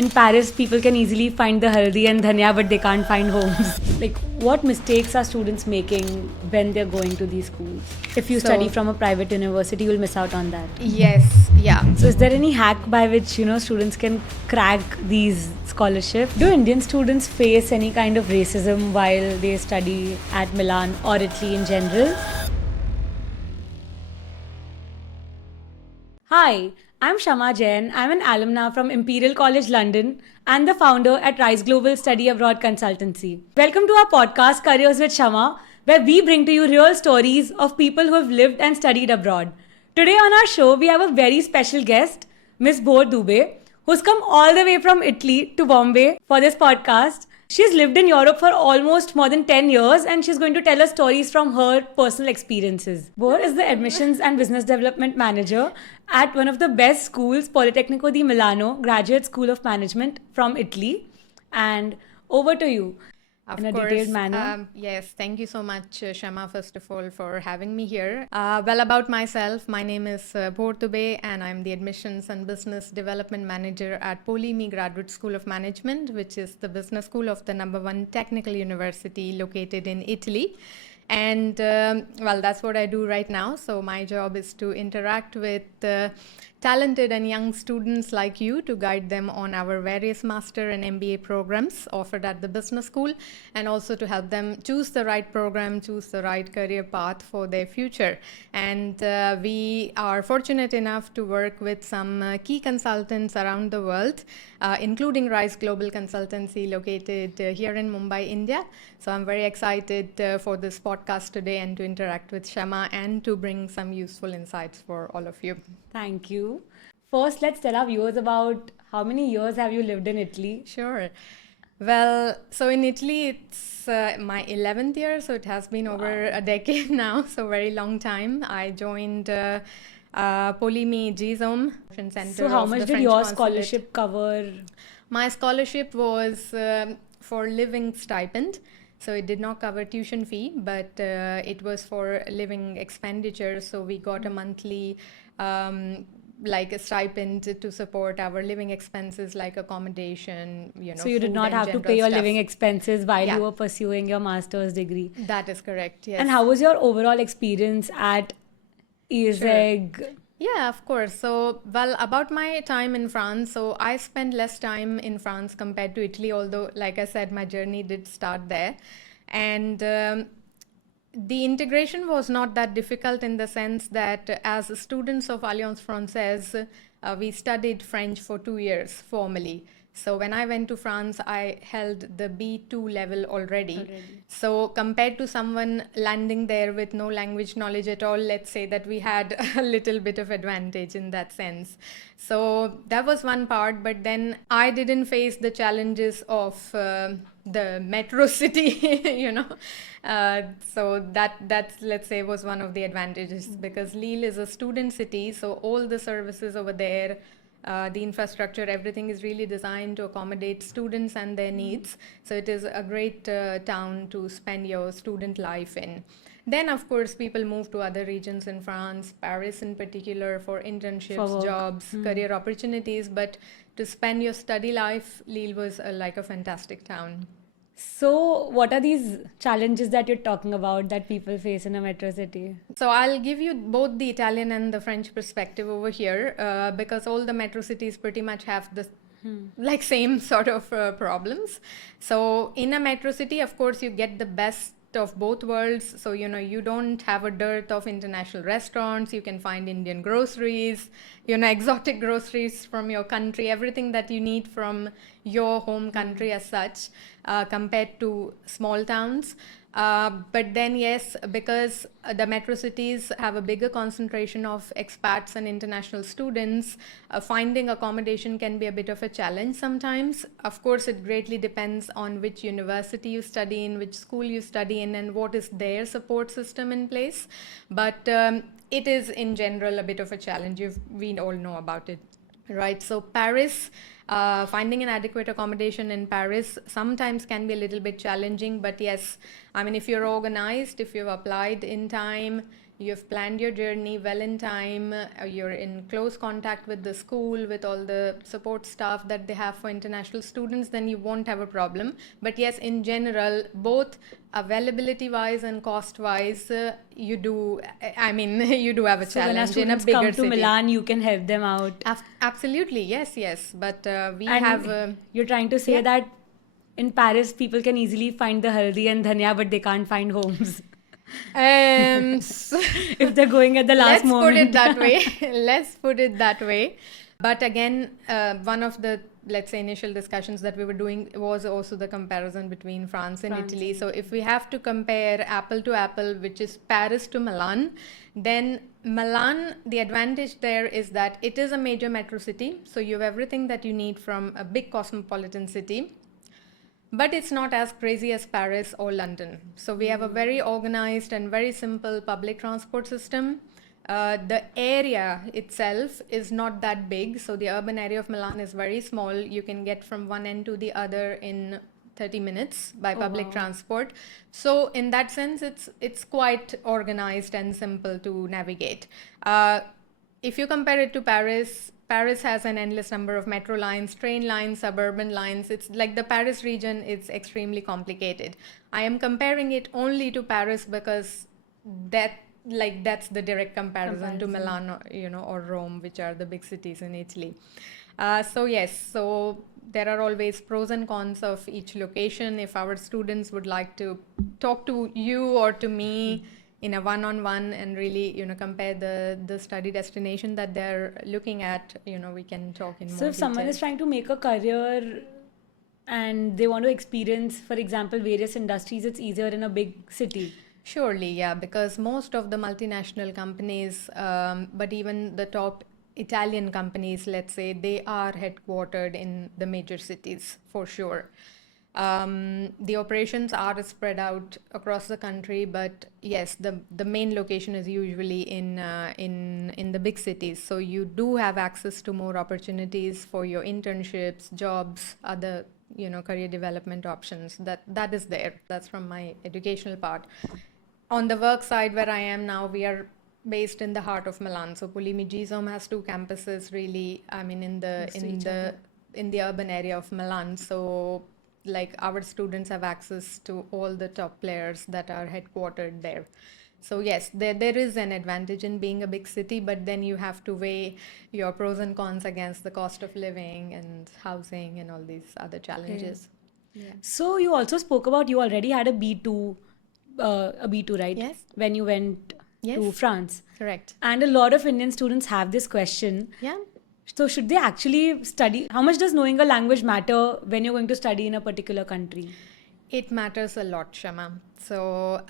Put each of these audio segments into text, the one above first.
in Paris, people can easily find the haldi and dhania, but they can't find homes. Like, what mistakes are students making when they're going to these schools? If you study from a private university, you'll miss out on that. Yes, yeah. So, is there any hack by which students can crack these scholarships? Do Indian students face any kind of racism while they study at Milan or Italy in general? Hi, I'm Shama Jain. I'm an alumna from Imperial College London and the founder at Rise Global Study Abroad Consultancy. Welcome to our podcast, Careers with Shama, where we bring to you real stories of people who have lived and studied abroad. Today on our show, we have a very special guest, Miss Bhor Dubey, who's come all the way from Italy to Bombay for this podcast. She's lived in Europe for almost more than 10 years and she's going to tell us stories from her personal experiences. Bhor is the Admissions and Business Development Manager at one of the best schools, Politecnico di Milano, Graduate School of Management from Italy. And over to you. In a detailed manner. Yes, thank you so much, Shama, first of all, for having me here. Well, about myself, my name is Bhor Dubey, and I'm the Admissions and Business Development Manager at POLIMI Graduate School of Management, which is the business school of the #1 technical university located in Italy. And well, that's what I do right now. So my job is to interact with talented and young students like you to guide them on our various master and MBA programs offered at the business school, and also to help them choose the right program, choose the right career path for their future. And we are fortunate enough to work with some key consultants around the world, including Rise Global Consultancy located here in Mumbai, India. So I'm very excited for this podcast today and to interact with Shama and to bring some useful insights for all of you. Thank you. First, let's tell our viewers about how many years have you lived in Italy? Sure. Well, so in Italy, it's my 11th year, so it has been over a decade now, so very long time. I joined POLIMI GSOM Center. So how much did your scholarship cover? My scholarship was for living stipend. So it did not cover tuition fee, but it was for living expenditure. So we got a monthly like a stipend to support our living expenses like accommodation, So you did not have to pay your living expenses while you were pursuing your master's degree. That is correct, yes. And how was your overall experience at ESEG? Sure. Yeah, of course. So, well, about my time in France, so I spent less time in France compared to Italy, although, like I said, my journey did start there. And the integration was not that difficult in the sense that as students of Alliance Française, we studied French for 2 years formally. So when I went to France, I held the B2 level already. So compared to someone landing there with no language knowledge at all, let's say that we had a little bit of advantage in that sense. So that was one part, but then I didn't face the challenges of the metro city, so that's, let's say, was one of the advantages, because Lille is a student city, so all the services over there, the infrastructure, everything is really designed to accommodate students and their needs. So it is a great town to spend your student life in. Then, of course, people move to other regions in France, Paris in particular, for internships, jobs, career opportunities. But to spend your study life, Lille was like a fantastic town. So what are these challenges that you're talking about that people face in a metro city? So I'll give you both the Italian and the French perspective over here, because all the metro cities pretty much have the like same sort of problems. So in a metro city, of course, you get the best of both worlds. So, you don't have a dearth of international restaurants. You can find Indian groceries, exotic groceries from your country, everything that you need from your home country as such, compared to small towns. But then, yes, because the metro cities have a bigger concentration of expats and international students, finding accommodation can be a bit of a challenge sometimes. Of course, it greatly depends on which university you study in, which school you study in, and what is their support system in place. But it is, in general, a bit of a challenge. We all know about it, right? So Paris, finding an adequate accommodation in Paris sometimes can be a little bit challenging, but yes, I mean, if you're organized, if you've applied in time, you've planned your journey well in time, you're in close contact with the school, with all the support staff that they have for international students, then you won't have a problem. But yes, in general, both availability wise and cost wise, you do, I mean, you do have a So when our challenge in a students bigger come to city. Milan, you can help them out. Absolutely, yes. But we And have. you're trying to say yeah. that in Paris, people can easily find the haldi and dhania, but they can't find homes. If they're going at the last Let's put it moment. that way. Let's put it that way. But again, one of the, let's say, initial discussions that we were doing was also the comparison between France and Italy. So if we have to compare apple to apple, which is Paris to Milan, then Milan, the advantage there is that it is a major metro city. So you have everything that you need from a big cosmopolitan city. But it's not as crazy as Paris or London. So we have a very organized and very simple public transport system. The area itself is not that big. So the urban area of Milan is very small. You can get from one end to the other in 30 minutes by public transport. So in that sense, it's quite organized and simple to navigate. If you compare it to Paris, Paris has an endless number of metro lines, train lines, suburban lines. It's like the Paris region is extremely complicated. I am comparing it only to Paris because that's the direct comparison to Milan, or Rome, which are the big cities in Italy. So there are always pros and cons of each location. If our students would like to talk to you or to me in a one-on-one and really, compare the study destination that they're looking at, we can talk in more So if someone detail. is trying to make a career and they want to experience, for example, various industries, it's easier in a big city. Surely, yeah, because most of the multinational companies, but even the top Italian companies, let's say, they are headquartered in the major cities for sure. The operations are spread out across the country, but yes, the main location is usually in the big cities. So you do have access to more opportunities for your internships, jobs, other career development options. That is there. That's from my educational part. On the work side, where I am now, we are based in the heart of Milan. So POLIMI GSOM has 2 campuses, really. I mean, in the urban area of Milan. So like our students have access to all the top players that are headquartered there. So yes, there is an advantage in being a big city, but then you have to weigh your pros and cons against the cost of living and housing and all these other challenges. Yeah. So you also spoke about you already had a B2, right? Yes. When you went to France. Correct. And a lot of Indian students have this question. Yeah. So should they actually study? How much does knowing a language matter when you're going to study in a particular country? It matters a lot, Shama. So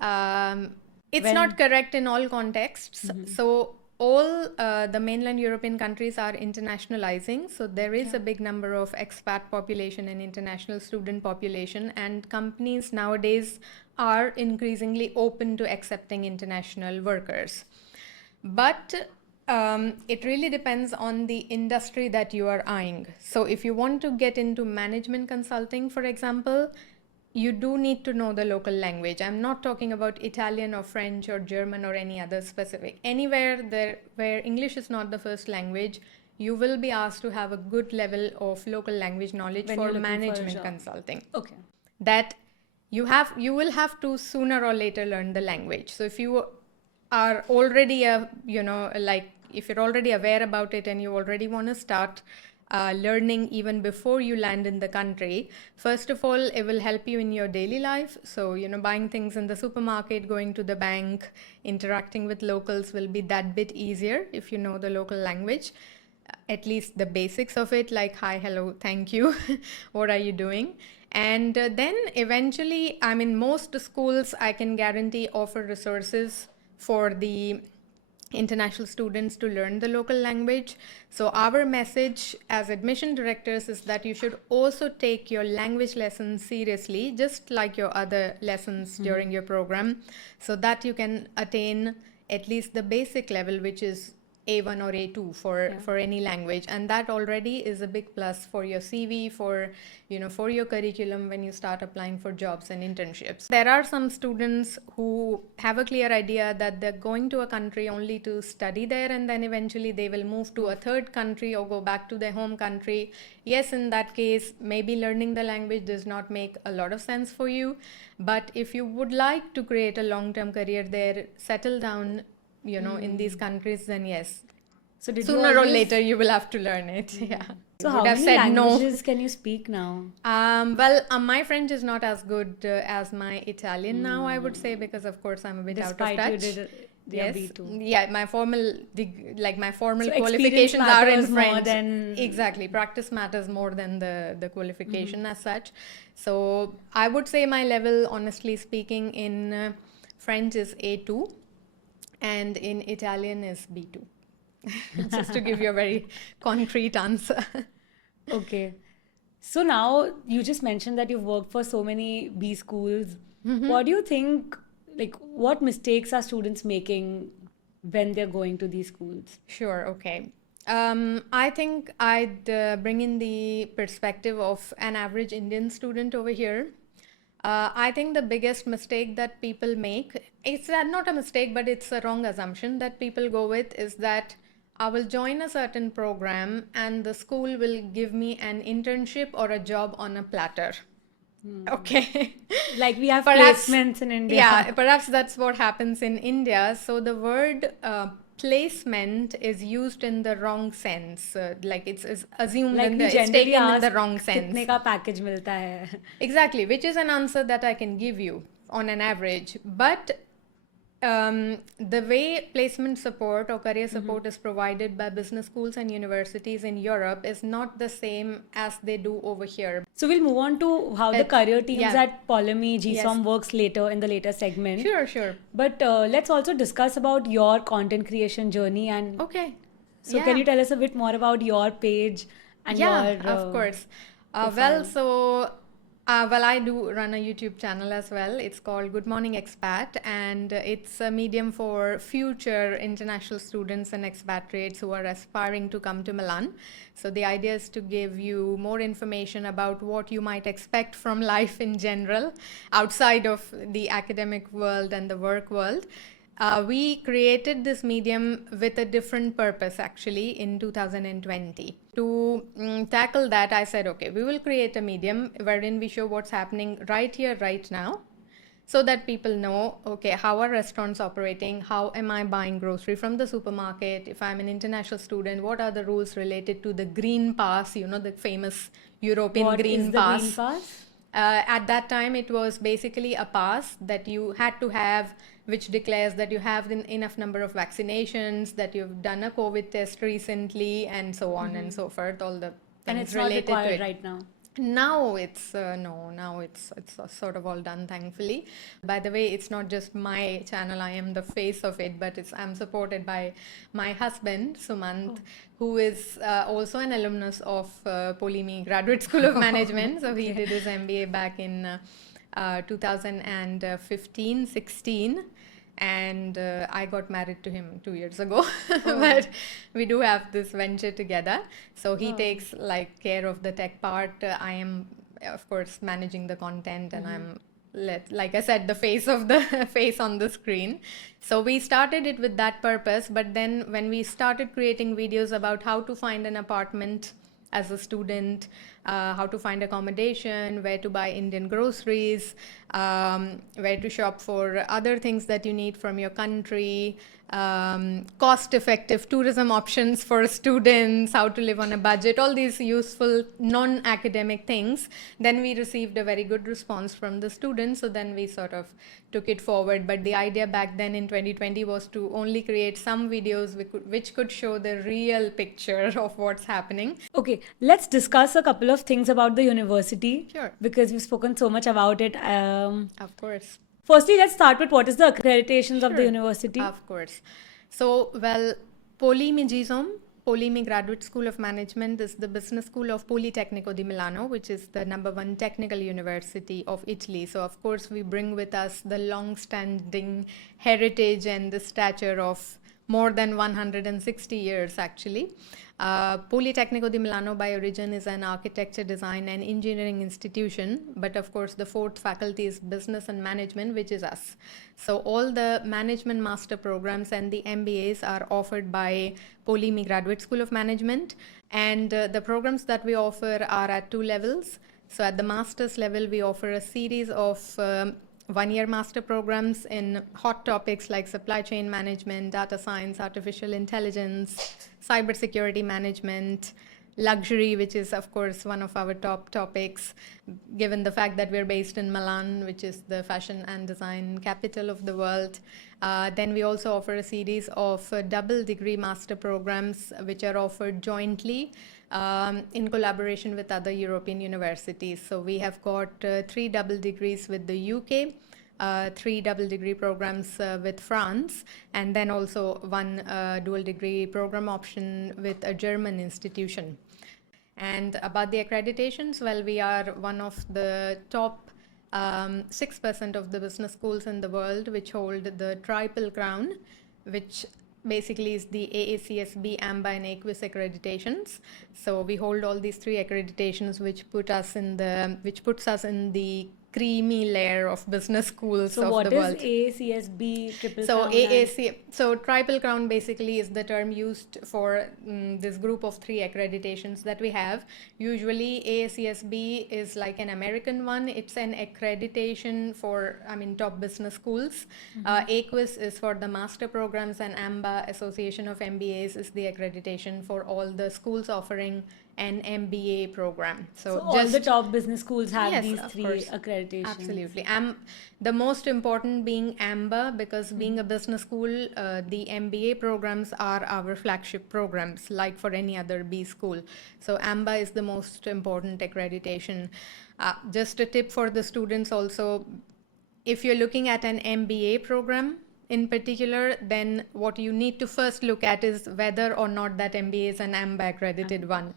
it's not correct in all contexts. So all the mainland European countries are internationalizing. So there is a big number of expat population and international student population, and companies nowadays are increasingly open to accepting international workers. But it really depends on the industry that you are eyeing. So if you want to get into management consulting, for example, you do need to know the local language. I'm not talking about Italian or French or German or any other specific. Anywhere there where English is not the first language, you will be asked to have a good level of local language knowledge When for you're looking for a management job. consulting. Okay. That you will have to sooner or later learn the language. So if you are already if you're already aware about it and you already want to start learning even before you land in the country, first of all, it will help you in your daily life. So, buying things in the supermarket, going to the bank, interacting with locals will be that bit easier if you know the local language. At least the basics of it, like hi, hello, thank you, what are you doing? And then eventually, most schools, I can guarantee, offer resources for the international students to learn the local language. So our message as admission directors is that you should also take your language lessons seriously, just like your other lessons during your program, so that you can attain at least the basic level, which is A1 or A2 for any language, and that already is a big plus for your CV, for your curriculum when you start applying for jobs and internships. There are some students who have a clear idea that they're going to a country only to study there, and then eventually they will move to a third country or go back to their home country. Yes, in that case, maybe learning the language does not make a lot of sense for you, but if you would like to create a long-term career there, settle down in these countries, then yes. So did Sooner you or later you will have to learn it. Yeah. So Would how have many said no. languages can you speak now? My French is not as good as my Italian now, I would say, because of course I'm a bit Despite out you of touch. did Yes. B2. Yeah, my formal So qualifications experience are in matters more French. than- Exactly. Practice matters more than the qualification as such. So I would say my level, honestly speaking, in French is A2 and in Italian is B2. Just to give you a very concrete answer. Okay. So now you just mentioned that you've worked for so many B schools. What do you think, like, what mistakes are students making when they're going to these schools? Sure, okay. I think I'd bring in the perspective of an average Indian student over here. I think the biggest mistake that people make, it's not a mistake, but it's a wrong assumption that people go with, is that I will join a certain program and the school will give me an internship or a job on a platter. Okay. Like we have Perhaps- placements in India. Yeah, perhaps that's what happens in India. So the word placement is used in the wrong sense. Like it's assumed Like we it's generally taken in ask, the wrong sense. कितने का package मिलता है? Exactly, which is an answer that I can give you on an average. But the way placement support or career support is provided by business schools and universities in Europe is not the same as they do over here. So we'll move on to how the career teams yeah. at POLIMI GSOM Yes. works later in the later segment. Sure. But let's also discuss about your content creation journey. And Okay. so can you tell us a bit more about your page and Yeah, your... of course. I do run a YouTube channel as well. It's called Good Morning Expat, and it's a medium for future international students and expatriates who are aspiring to come to Milan. So the idea is to give you more information about what you might expect from life in general, outside of the academic world and the work world. We created this medium with a different purpose actually in 2020. To tackle that, I said, okay, we will create a medium wherein we show what's happening right here, right now, so that people know, okay, how are restaurants operating? How am I buying grocery from the supermarket? If I'm an international student, what are the rules related to the green pass, the famous European What green is the pass? green pass? At that time, it was basically a pass that you had to have, which declares that you have enough number of vaccinations, that you've done a COVID test recently, and so on and so forth. All the And things it's not related to required it. right now. Now it's no, now it's sort of all done, thankfully. By the way, it's not just my channel, I am the face of it, but I'm supported by my husband Sumant, who is also an alumnus of POLIMI Graduate School of Management. So he did his MBA back in 2015-16, and I got married to him 2 years ago. But we do have this venture together. So he takes care of the tech part. I am, of course, managing the content, and I'm, like I said, the face of the face on the screen. So we started it with that purpose. But then when we started creating videos about how to find an apartment as a student, how to find accommodation, where to buy Indian groceries, where to shop for other things that you need from your country, cost-effective tourism options for students, how to live on a budget, all these useful non-academic things, then we received a very good response from the students. So then we sort of took it forward. But the idea back then in 2020 was to only create some videos which could show the real picture of what's happening. Okay, let's discuss a couple of things about the university. Sure. Because we've spoken so much about it. Of course. Firstly, let's start with what is the accreditations of the university? Of course. So, POLIMI GSOM, POLIMI Graduate School of Management, is the business school of Politecnico di Milano, which is the #1 technical university of Italy. So, of course, we bring with us the long-standing heritage and the stature of more than 160 years actually. Politecnico di Milano by origin is an architecture, design and engineering institution, but of course the fourth faculty is business and management, which is us. So all the management master programs and the MBAs are offered by POLIMI Graduate School of Management, and the programs that we offer are at two levels. So at the master's level, we offer a series of one-year master programs in hot topics like supply chain management, data science, artificial intelligence, cybersecurity management, luxury, which is of course one of our top topics, given the fact that we're based in Milan, which is the fashion and design capital of the world. Then we also offer a series of double degree master programs, which are offered jointly in collaboration with other European universities. So we have got 3 double degrees with the UK, 3 double degree programs with France, and then also 1 dual degree program option with a German institution. And about the accreditations, well, we are one of the top 6% of the business schools in the world which hold the Triple Crown, which basically is the AACSB, AMBA and AQUIS accreditations. So we hold all these 3 accreditations, which puts us in the creamy layer of business schools of the world. So what is AACSB, Triple Crown? So Triple Crown basically is the term used for this group of 3 accreditations that we have. Usually AACSB is like an American one. It's an accreditation for, top business schools. AQUIS is for the master programs, and AMBA, Association of MBAs, is the accreditation for all the schools offering an MBA program. So all the top business schools have yes, these 3 accreditations. Absolutely. The most important being AMBA, because being a business school, the MBA programs are our flagship programs, like for any other B school. So AMBA is the most important accreditation. Just a tip for the students also, if you're looking at an MBA program in particular, then what you need to first look at is whether or not that MBA is an AMBA accredited one.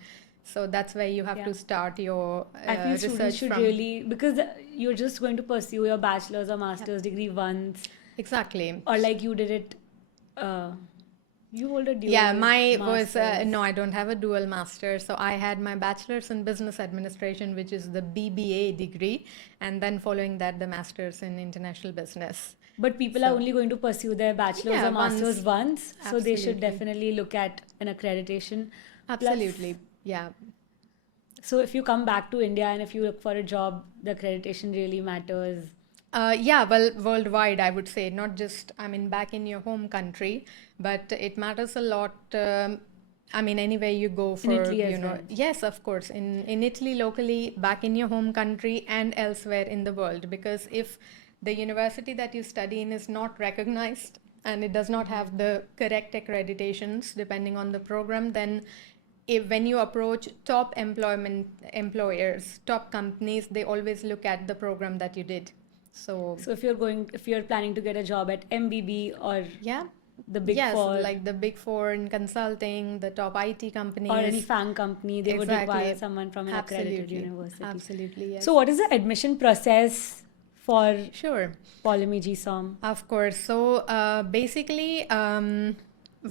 So that's where you have to start your research should from. Really, because you're just going to pursue your bachelor's or master's degree once. Exactly. Or like you did it, you hold a dual no, I don't have a dual master. So I had my bachelor's in business administration, which is the BBA degree, and then following that, the master's in international business. But people are only going to pursue their bachelor's or master's once. So they should Absolutely. definitely look at an accreditation. Absolutely. Yeah. So if you come back to India and if you look for a job, the accreditation really matters. Well, worldwide, I would say, not just, back in your home country, but it matters a lot. Anywhere you go for, Italy as well. Yes, of course, in Italy, locally, back in your home country and elsewhere in the world, because if the university that you study in is not recognized and it does not have the correct accreditations depending on the program, then when you approach top employers, top companies, they always look at the program that you did. So if you're planning to get a job at MBB or the Big Four, like the Big Four in consulting, the top IT companies, or any FANG company, they would require someone from an accredited university. Absolutely, yes. So what is the admission process for POLIMI GSOM? Of course. So basically,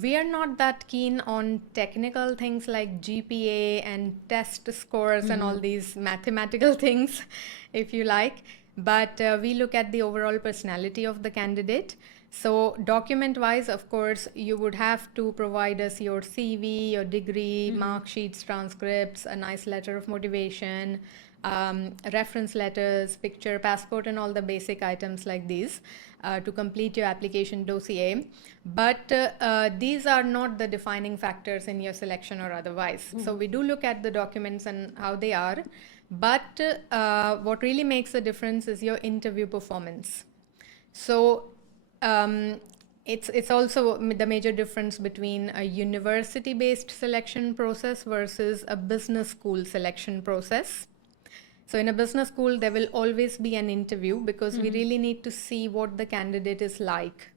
we are not that keen on technical things like GPA and test scores and all these mathematical things, if you like. But we look at the overall personality of the candidate. So document-wise, of course, you would have to provide us your CV, your degree, mark sheets, transcripts, a nice letter of motivation, reference letters, picture, passport, and all the basic items like these to complete your application dossier. But these are not the defining factors in your selection or otherwise. So we do look at the documents and how they are. But what really makes a difference is your interview performance. So it's also the major difference between a university-based selection process versus a business school selection process. So in a business school, there will always be an interview because we really need to see what the candidate is like.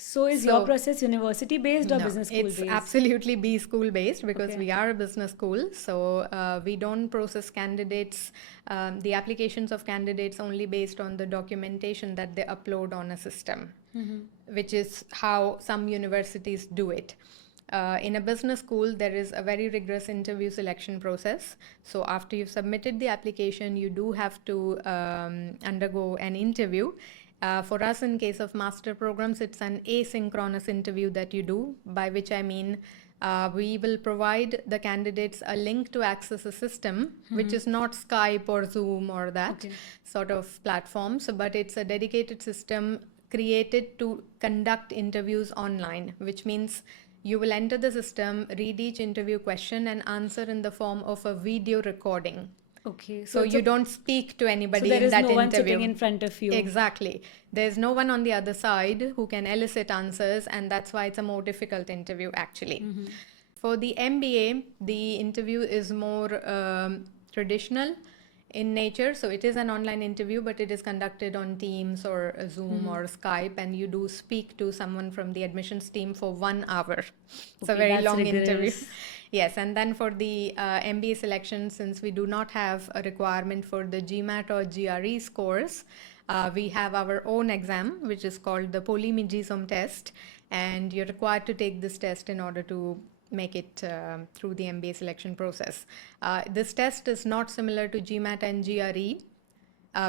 So is your process university based or business school it's based? absolutely B school based because Okay. we are a business school. So we don't process candidates, the applications of candidates only based on the documentation that they upload on a system, which is how some universities do it. In a business school, there is a very rigorous interview selection process. So after you've submitted the application, you do have to undergo an interview. For us, in case of master programs, it's an asynchronous interview that you do, by which I mean we will provide the candidates a link to access a system, which is not Skype or Zoom or that sort of platforms, but it's a dedicated system created to conduct interviews online, which means you will enter the system, read each interview question, and answer in the form of a video recording. Okay. So you don't speak to anybody there in is that no one interview. sitting in front of you. Exactly. There's no one on the other side who can elicit answers, and that's why it's a more difficult interview actually. For the MBA, the interview is more traditional in nature. So it is an online interview, but it is conducted on Teams or Zoom or Skype, and you do speak to someone from the admissions team for 1 hour. It's a very that's long interview. rigorous. Yes, and then for the MBA selection, since we do not have a requirement for the GMAT or GRE scores, we have our own exam, which is called the POLIMI GSOM test, and you're required to take this test in order to make it through the MBA selection process. This test is not similar to GMAT and GRE.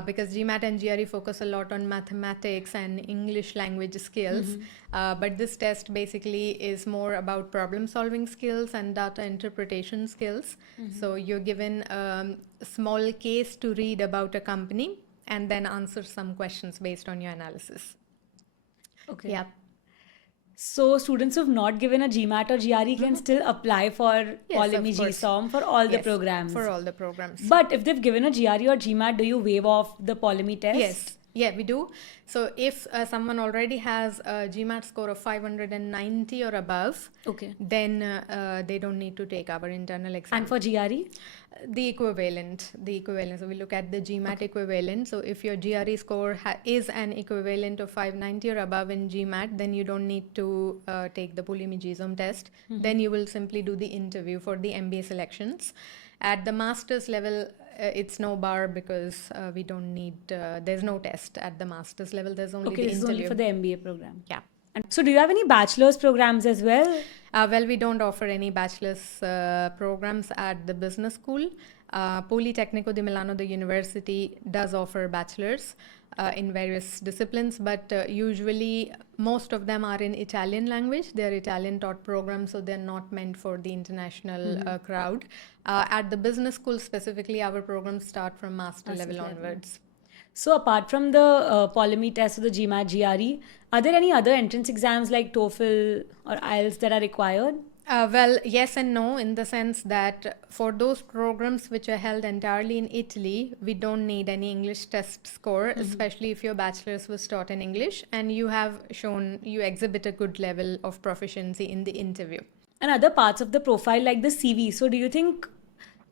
Because GMAT and GRE focus a lot on mathematics and English language skills. But this test basically is more about problem solving skills and data interpretation skills. So you're given a small case to read about a company and then answer some questions based on your analysis. Okay. Yeah. So students who've not given a GMAT or GRE can still apply for POLIMI of course. GSOM for all the Yes, programs. For all the programs. But if they've given a GRE or GMAT, do you waive off the POLIMI test? Yes. Yeah, we do. So if someone already has a GMAT score of 590 or above, Okay. then they don't need to take our internal exam. And for GRE? The equivalent. So we look at the GMAT equivalent. So if your GRE score is an equivalent of 590 or above in GMAT, then you don't need to take the POLIMI GSOM test. Then you will simply do the interview for the MBA selections. At the master's level, it's no bar because we don't need, there's no test at the master's level. There's only the This is interview. only for the MBA program. Yeah. And so do you have any bachelor's programs as well? Well, we don't offer any bachelor's programs at the business school. Politecnico di Milano, the university, does offer bachelor's in various disciplines, but usually most of them are in Italian language. They're Italian taught programs, so they're not meant for the international crowd. At the business school specifically, our programs start from master level onwards. So apart from the POLIMI test or the GMAT, GRE, are there any other entrance exams like TOEFL or IELTS that are required? Well, yes and no, in the sense that for those programs which are held entirely in Italy, we don't need any English test score, especially if your bachelor's was taught in English and you have shown you exhibit a good level of proficiency in the interview. And other parts of the profile like the CV. So do you think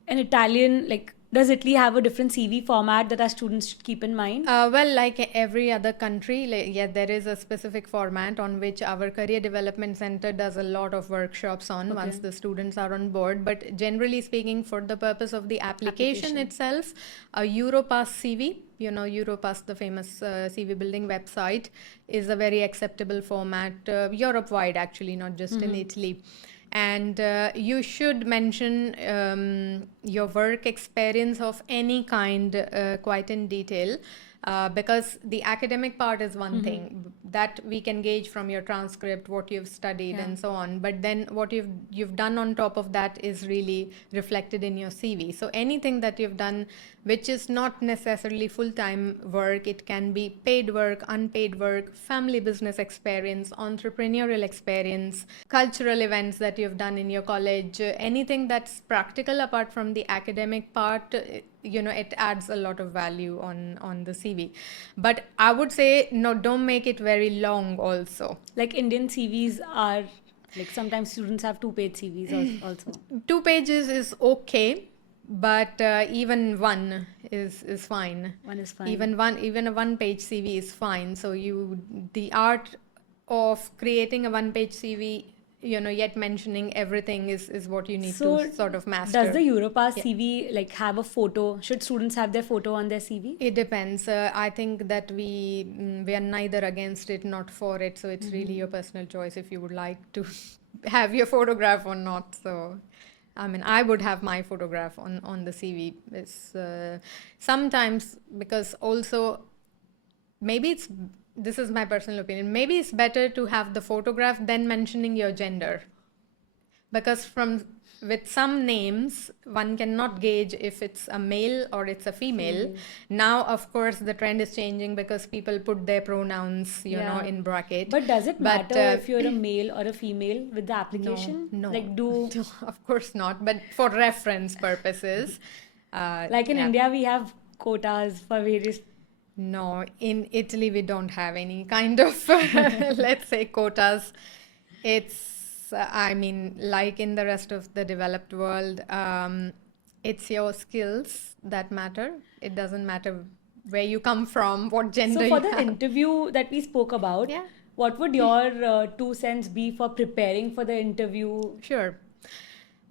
an Italian, does Italy have a different CV format that our students should keep in mind? Well, like every other country, there is a specific format on which our Career Development Center does a lot of workshops on once the students are on board. But generally speaking, for the purpose of the application itself, a Europass CV, Europass, the famous CV building website, is a very acceptable format, Europe-wide actually, not just in Italy. And you should mention your work experience of any kind quite in detail, because the academic part is one thing that we can gauge from your transcript, what you've studied and so on. But then what you've done on top of that is really reflected in your CV. So anything that you've done which is not necessarily full-time work, it can be paid work, unpaid work, family business experience, entrepreneurial experience, cultural events that you've done in your college, anything that's practical apart from the academic part, it adds a lot of value on the CV. But I would say, no, don't make it very long also. Like Indian CVs are, sometimes students have 2-page CVs also. 2 pages is okay. But even one is fine. One is fine. Even a 1-page CV is fine. So the art of creating a one-page CV, yet mentioning everything is what you need to sort of master. Does the Europass CV like have a photo? Should students have their photo on their CV? It depends. I think that we are neither against it, not for it. So it's really your personal choice if you would like to have your photograph or not. So, I mean, I would have my photograph on the CV. It's sometimes, because also maybe this is my personal opinion. Maybe it's better to have the photograph than mentioning your gender, because with some names one cannot gauge if it's a male or it's a female. Now of course the trend is changing because people put their pronouns in bracket. But does it matter if you're a male or a female with the application? No. Like No, of course not, but for reference purposes. Like in India we have quotas for various. No, in Italy we don't have any kind of let's say quotas. It's I mean, like in the rest of the developed world, it's your skills that matter. It doesn't matter where you come from, what gender So for you the have. interview that we spoke about, what would your 2 cents be for preparing for the interview? Sure.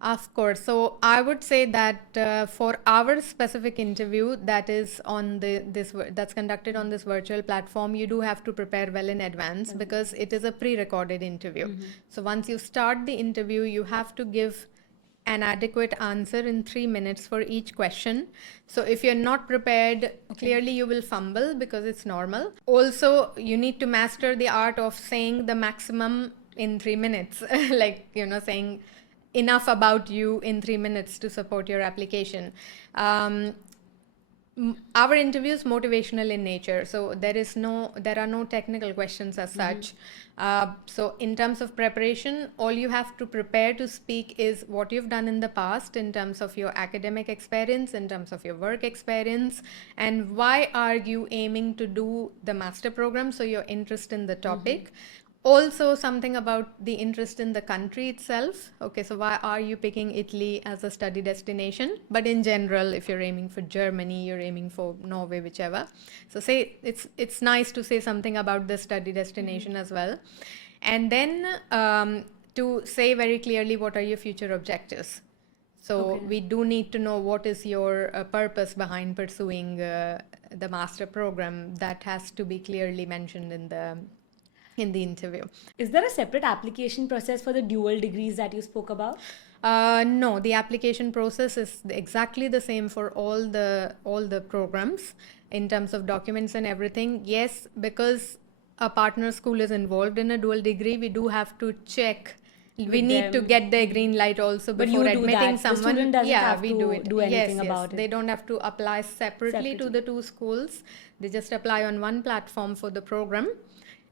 Of course. So I would say that for our specific interview that is on that's conducted on this virtual platform, you do have to prepare well in advance because it is a pre-recorded interview. So once you start the interview, you have to give an adequate answer in 3 minutes for each question. So if you're not prepared, clearly you will fumble because it's normal. Also, you need to master the art of saying the maximum in 3 minutes, like, saying enough about you in 3 minutes to support your application. Our interview is motivational in nature, so there are no technical questions as such. So in terms of preparation, all you have to prepare to speak is what you've done in the past in terms of your academic experience, in terms of your work experience, and why are you aiming to do the master program, so your interest in the topic. Also something about the interest in the country itself. Okay, so why are you picking Italy as a study destination? But in general, if you're aiming for Germany, you're aiming for Norway, whichever. So say it's nice to say something about the study destination as well. And then to say very clearly what are your future objectives. So we do need to know what is your purpose behind pursuing the master program. That has to be clearly mentioned in the interview. Is there a separate application process for the dual degrees that you spoke about? No, the application process is exactly the same for all the programs in terms of documents and everything. Yes, because a partner school is involved in a dual degree, we do have to check. We need to get their green light also before admitting someone. The student doesn't have we to do it. do anything about it. They don't have to apply separately to the two schools. They just apply on one platform for the program.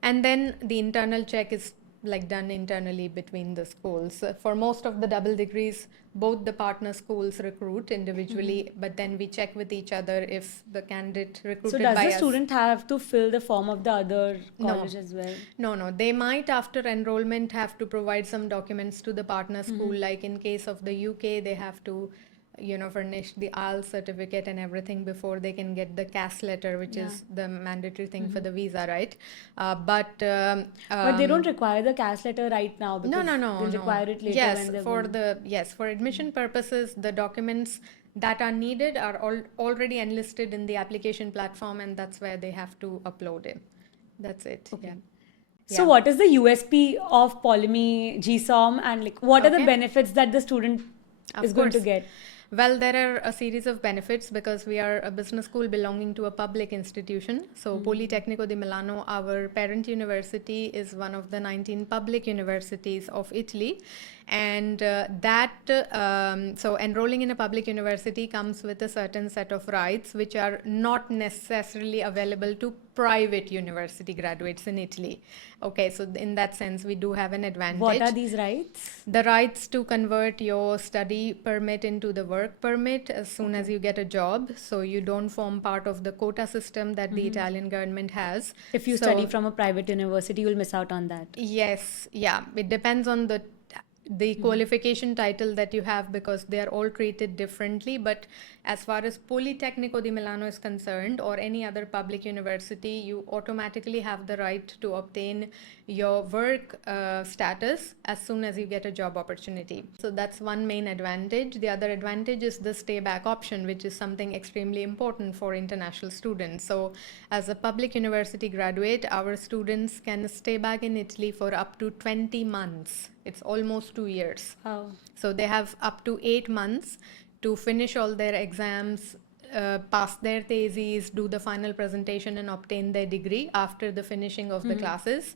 And then the internal check is like done internally between the schools. For most of the double degrees, both the partner schools recruit individually, but then we check with each other if the candidate recruited by us. So does the student have to fill the form of the other college as well? No. They might after enrollment have to provide some documents to the partner school. Like in case of the UK, they have to furnish the IELTS certificate and everything before they can get the CAS letter, which is the mandatory thing for the visa, right? But they don't require the CAS letter right now because no. they'll require it later. Yes, for admission purposes, the documents that are needed are already enlisted in the application platform, and that's where they have to upload it. That's it. Okay. So what is the USP of POLIMI GSOM, and what are the benefits that the student is going to get? Well, there are a series of benefits because we are a business school belonging to a public institution. So Politecnico di Milano, our parent university, is one of the 19 public universities of Italy. And so enrolling in a public university comes with a certain set of rights which are not necessarily available to private university graduates in Italy. Okay, so in that sense, we do have an advantage. What are these rights? The rights to convert your study permit into the work permit as soon as you get a job. So you don't form part of the quota system that the Italian government has. If you study from a private university, you'll miss out on that. Yes, yeah. It depends on the qualification title that you have, because they are all treated differently. But as far as Politecnico di Milano is concerned, or any other public university, you automatically have the right to obtain your work status as soon as you get a job opportunity. So that's one main advantage. The other advantage is the stay back option, which is something extremely important for international students. So as a public university graduate, our students can stay back in Italy for up to 20 months. It's almost 2 years. Wow. So they have up to 8 months to finish all their exams, pass their theses, do the final presentation, and obtain their degree after the finishing of the classes.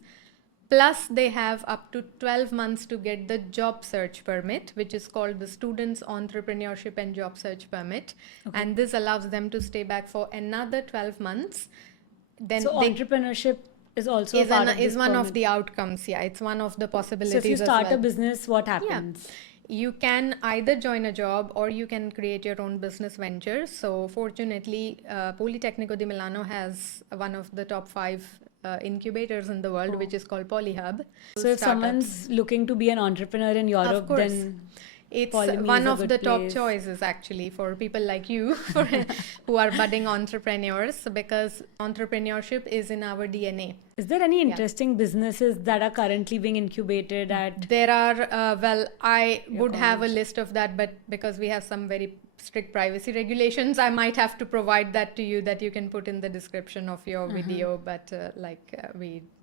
Plus, they have up to 12 months to get the job search permit, which is called the Students' Entrepreneurship and Job Search Permit. Okay. And this allows them to stay back for another 12 months. Then So entrepreneurship is also a part of this is one of permit. the outcomes. Yeah, it's one of the possibilities. So if you as start well. a business, what happens? You can either join a job or you can create your own business venture. So fortunately, Politecnico di Milano has one of the top 5 incubators in the world, which is called PolyHub. So if Startups. someone's looking to be an entrepreneur in Europe, Of course. then It's POLIMI one is a of good the top place. choices actually for people like you who are budding entrepreneurs, because entrepreneurship is in our DNA. Is there any interesting businesses that are currently being incubated at? There are, well, I Your would have a college. list of that, but because we have some very strict privacy regulations, I might have to provide that to you, that you can put in the description of your video. But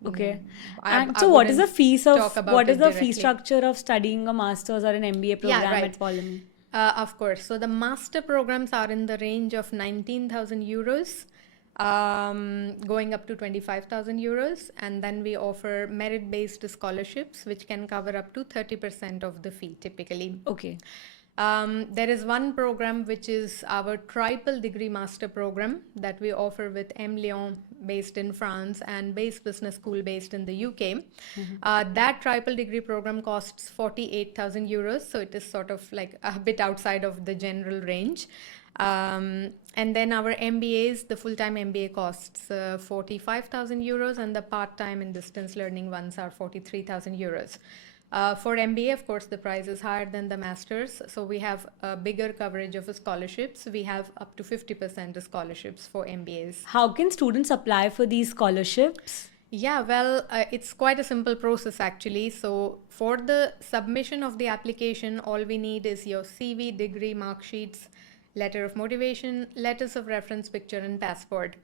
Okay. I And so what is the wouldn't fees talk of, about what it is the fee directly. structure of studying a master's or an MBA program right. at POLIMI? Of course. So the master programs are in the range of 19,000 euros, going up to 25,000 euros. And then we offer merit-based scholarships, which can cover up to 30% of the fee typically. Okay. There is one program which is our triple degree master program that we offer with M Lyon, based in France, and Base Business School, based in the UK. That triple degree program costs 48,000 euros, so it is sort of like a bit outside of the general range. And then our MBAs, the full-time MBA costs 45,000 euros, and the part-time and distance learning ones are 43,000 euros. For MBA, of course, the price is higher than the masters, so we have a bigger coverage of scholarships. We have up to 50% scholarships for MBAs. How can students apply for these scholarships? Yeah, well, it's quite a simple process actually. So for the submission of the application, all we need is your CV, degree, mark sheets, letter of motivation, letters of reference, picture, and passport.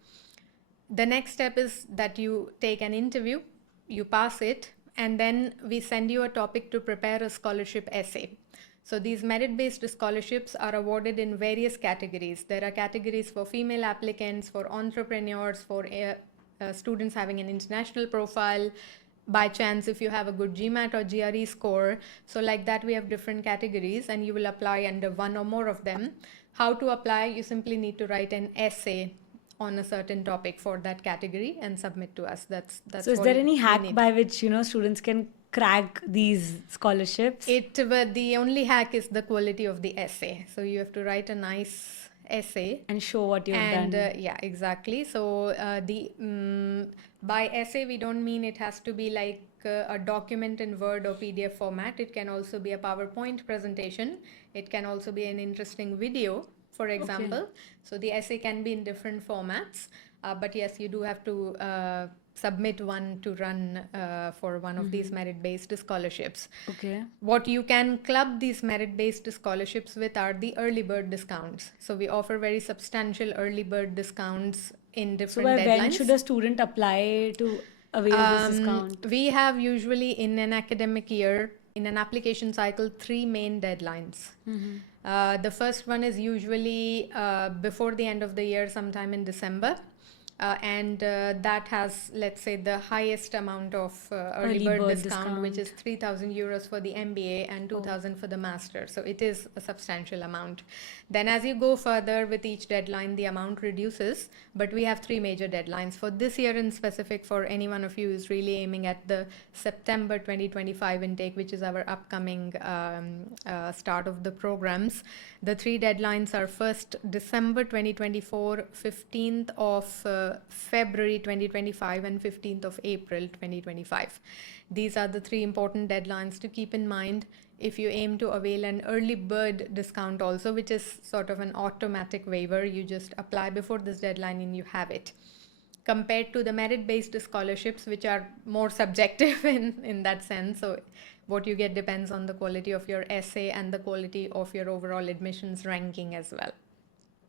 The next step is that you take an interview, you pass it, and then we send you a topic to prepare a scholarship essay. So these merit-based scholarships are awarded in various categories. There are categories for female applicants, for entrepreneurs, for students having an international profile, by chance if you have a good GMAT or GRE score. So like that, we have different categories, and you will apply under one or more of them. How to apply? You simply need to write an essay on a certain topic for that category and submit to us. That's So is all there any you hack need. by which, students can crack these scholarships? But the only hack is the quality of the essay. So you have to write a nice essay And show what you've and done. yeah, exactly. So by essay, we don't mean it has to be like a document in Word or PDF format. It can also be a PowerPoint presentation. It can also be an interesting video, for example. So the essay can be in different formats, but yes, you do have to submit one to run for one of these merit-based scholarships. Okay. What you can club these merit-based scholarships with are the early bird discounts. So we offer very substantial early bird discounts in So different by deadlines. when should a student apply to avail this discount? We have usually in an academic year, in an application cycle, 3 main deadlines. The first one is usually before the end of the year, sometime in December. And that has, let's say, the highest amount of early bird discount, which is 3,000 euros for the MBA and 2,000 for the master. So it is a substantial amount. Then as you go further with each deadline, the amount reduces, but we have 3 major deadlines. For this year in specific, for any one of you who's really aiming at the September 2025 intake, which is our upcoming start of the programs, the 3 deadlines are 1st December 2024, 15th of February 2025, and 15th of April 2025. These are the 3 important deadlines to keep in mind if you aim to avail an early bird discount also, which is sort of an automatic waiver, you just apply before this deadline and you have it. Compared to the merit-based scholarships, which are more subjective in that sense. So what you get depends on the quality of your essay and the quality of your overall admissions ranking as well.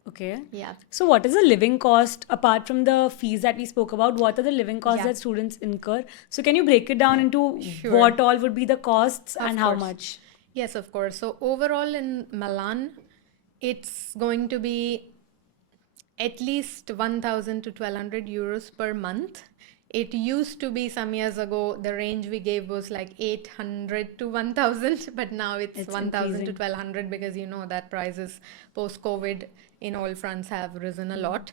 Okay. Yeah. So what is the living cost apart from the fees that we spoke about? What are the living costs Yeah. that students incur? So can you break it down into Sure. what all would be the costs Of and how course. much? Yes, of course. So overall in Milan, it's going to be at least 1,000 to 1,200 euros per month. It used to be some years ago, the range we gave was like 800 to 1,000, but now it's 1,000 to increasing. 1,200 because you know that prices post-COVID in all fronts have risen a lot.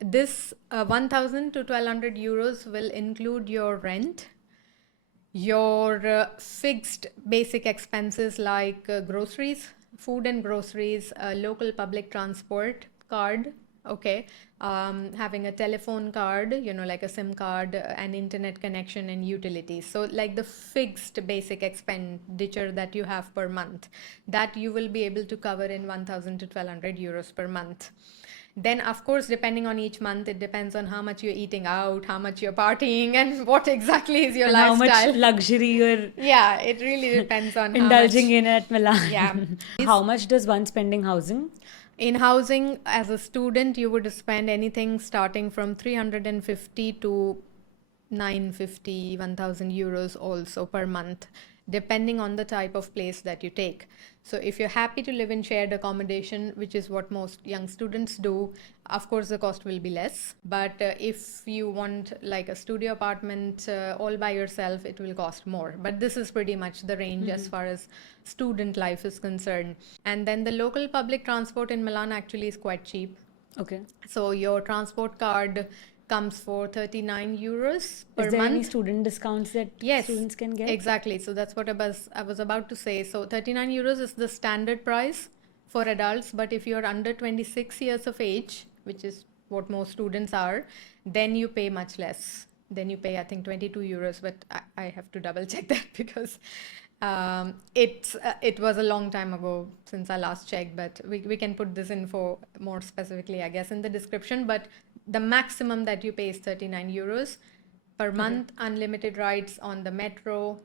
This 1,000 to 1,200 euros will include your rent, your fixed basic expenses like groceries, food and groceries, local public transport card, okay, having a telephone card, you know, like a SIM card, an internet connection and utilities. So like the fixed basic expenditure that you have per month, that you will be able to cover in 1,000 to 1,200 euros per month. Then, of course, depending on each month, it depends on how much you're eating out, how much you're partying, and what exactly is your And lifestyle. how much luxury you're Yeah, it really depends on indulging how much. in at Milan. Yeah. How much does one spend in housing? In housing, as a student, you would spend anything starting from 350 to 950, 1,000 euros also per month, depending on the type of place that you take. So if you're happy to live in shared accommodation, which is what most young students do, of course the cost will be less. But if you want like a studio apartment all by yourself, it will cost more. But this is pretty much the range as far as student life is concerned. And then the local public transport in Milan actually is quite cheap. Okay. So your transport card comes for 39 euros per Is there any month. student discounts that Yes, students can get? exactly. So that's what I was about to say. So 39 euros is the standard price for adults, but if you're under 26 years of age, which is what most students are, then you pay much less. Then you pay, I think, 22 euros, but I have to double check that because it was a long time ago since I last checked, but we can put this info more specifically, I guess, in the description. But the maximum that you pay is 39 euros per month, unlimited rides on the metro,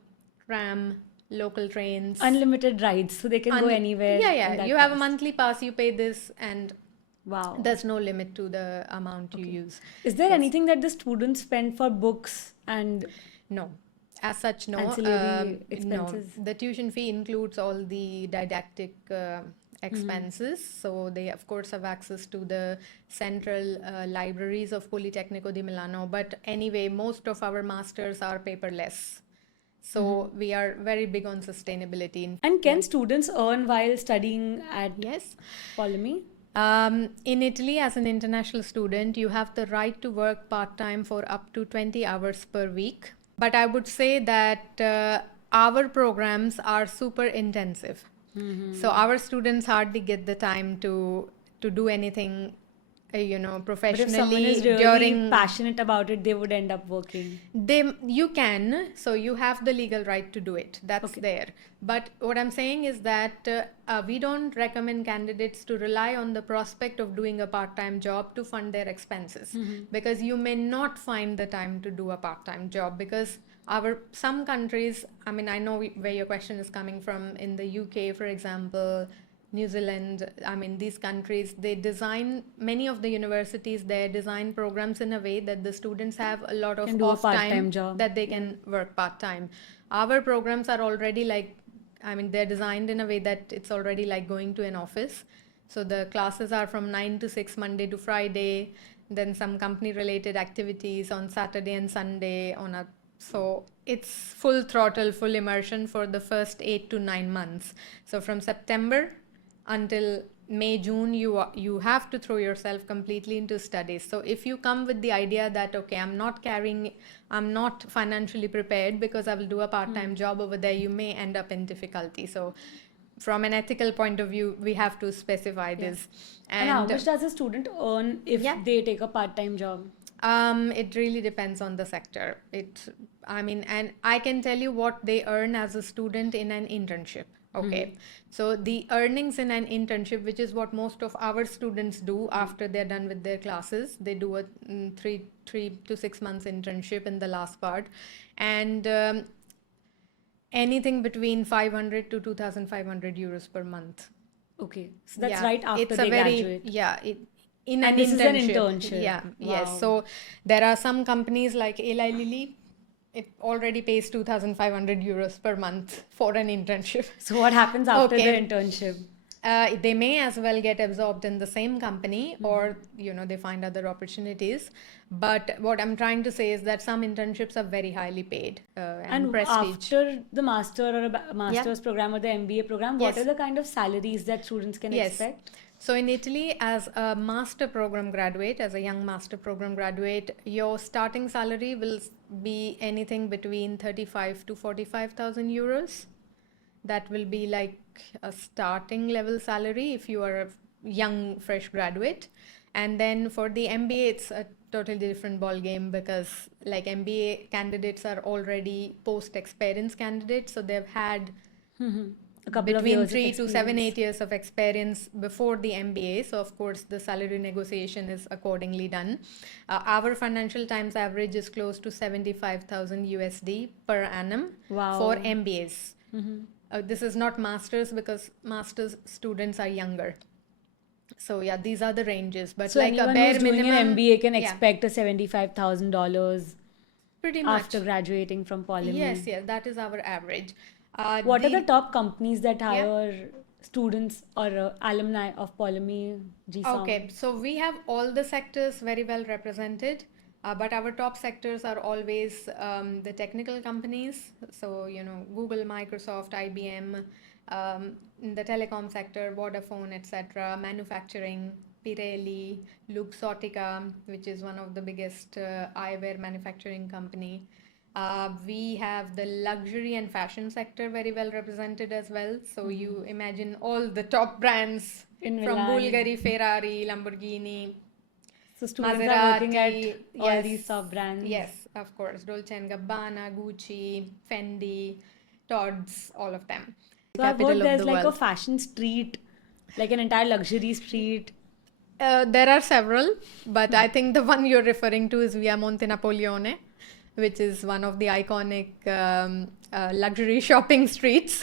tram, local trains. Unlimited rides, so they can go anywhere. Yeah, in yeah. that You have a cost. monthly pass, you pay this, and Wow. there's no limit to the amount you use. Is there Yes. anything that the students spend for books and No. As such, no. Ancillary expenses? No. The tuition fee includes all the didactic expenses. So they, of course, have access to the central libraries of Politecnico di Milano. But anyway, most of our masters are paperless. So we are very big on sustainability. and can students earn while studying at Yes. POLIMI? In Italy, as an international student, you have the right to work part-time for up to 20 hours per week. But I would say that our programs are super intensive. So our students hardly get the time to do anything, But if someone professionally is really during passionate about it, they would end up working. you can, so you have the legal right to do it. That's there. But what I'm saying is that we don't recommend candidates to rely on the prospect of doing a part-time job to fund their expenses, because you may not find the time to do a part-time job, because some countries, I mean, I know where your question is coming from. In the UK, for example, New Zealand, I mean, these countries, many of the universities there design programs in a way that the students have a lot of Can do a off time part-time job. that they can work part-time. Our programs are already they're designed in a way that it's already like going to an office. So the classes are from 9 to 6, Monday to Friday, then some company-related activities on Saturday and Sunday so it's full throttle, full immersion for the first 8 to 9 months. So from September until May, June, you have to throw yourself completely into studies. So if you come with the idea that, okay, I'm not financially prepared because I will do a part-time job over there, you may end up in difficulty. So from an ethical point of view, we have to specify this. And how much does a student earn if Yeah. they take a part-time job? It really depends on the sector. And I can tell you what they earn as a student in an internship. Okay. So the earnings in an internship, which is what most of our students do after they're done with their classes, they do a 3 to 6 months internship in the last part. And anything between 500 to 2,500 euros per month. Okay, so that's Yeah, right after it's they a very, graduate. yeah, in And an this is an internship. internship. Yeah, yes. Wow. So there are some companies like Eli Lilly, it already pays 2,500 euros per month for an internship. So what happens after the Okay. internship? They may as well get absorbed in the same company, or they find other opportunities. But what I'm trying to say is that some internships are very highly paid and And prestige. after the master or a master's program or the MBA program, what Yes. are the kind of salaries that students can Yes. expect? So in Italy, as a master program graduate, as a young master program graduate, your starting salary will be anything between 35 to 45,000 euros. That will be like a starting level salary if you are a young fresh graduate. And then for the MBA, it's a totally different ball game, because like MBA candidates are already post experience candidates, so they've had A couple of between years of 3 to 7, experience. 8 years of experience before the MBA. So of course the salary negotiation is accordingly done. Our Financial Times average is close to 75,000 USD per annum Wow. for MBAs. This is not masters, because masters students are younger. So yeah, these are the ranges. But So like a anyone bare who's doing minimum, an MBA can yeah, expect a $75,000 pretty much. after graduating from POLIMI. Yes, that is our average. What are the top companies that Yeah. hire students or alumni of POLIMI GSOM? Okay, so we have all the sectors very well represented, but our top sectors are always the technical companies. So, Google, Microsoft, IBM, in the telecom sector, Vodafone, etc., manufacturing, Pirelli, Luxottica, which is one of the biggest eyewear manufacturing company. We have the luxury and fashion sector very well represented as well. So you imagine all the top brands In from Milan. Bulgari, Ferrari, Lamborghini, So students are working at Maserati. all Yes, these top brands. yes, of course. Dolce and Gabbana, Gucci, Fendi, Tod's, all of them. So I've Capital heard of there's the like a world. fashion street, like an entire luxury street. There are several, but I think the one you're referring to is Via Monte Napoleone, which is one of the iconic luxury shopping streets.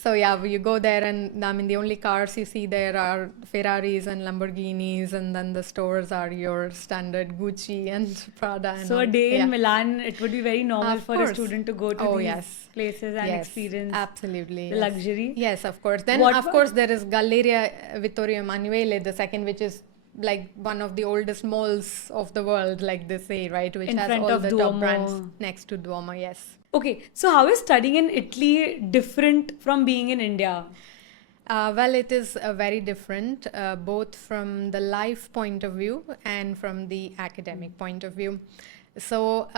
So yeah, you go there, and I mean the only cars you see there are Ferraris and Lamborghinis, and then the stores are your standard Gucci and Prada. And So a all. day Yeah. in Milan, it would be very normal Of for a course. student to go to Oh, these yes. places and Yes, experience absolutely, the yes. luxury. Yes, of course. Then, What of wa- course, there is Galleria Vittorio Emanuele the second, which is like one of the oldest malls of the world, like they say, right? Which In has front all of the Duomo. top brands next to Duomo. Yes. Okay, so how is studying in Italy different from being in India? Well, it is very different, both from the life point of view and from the academic point of view. So,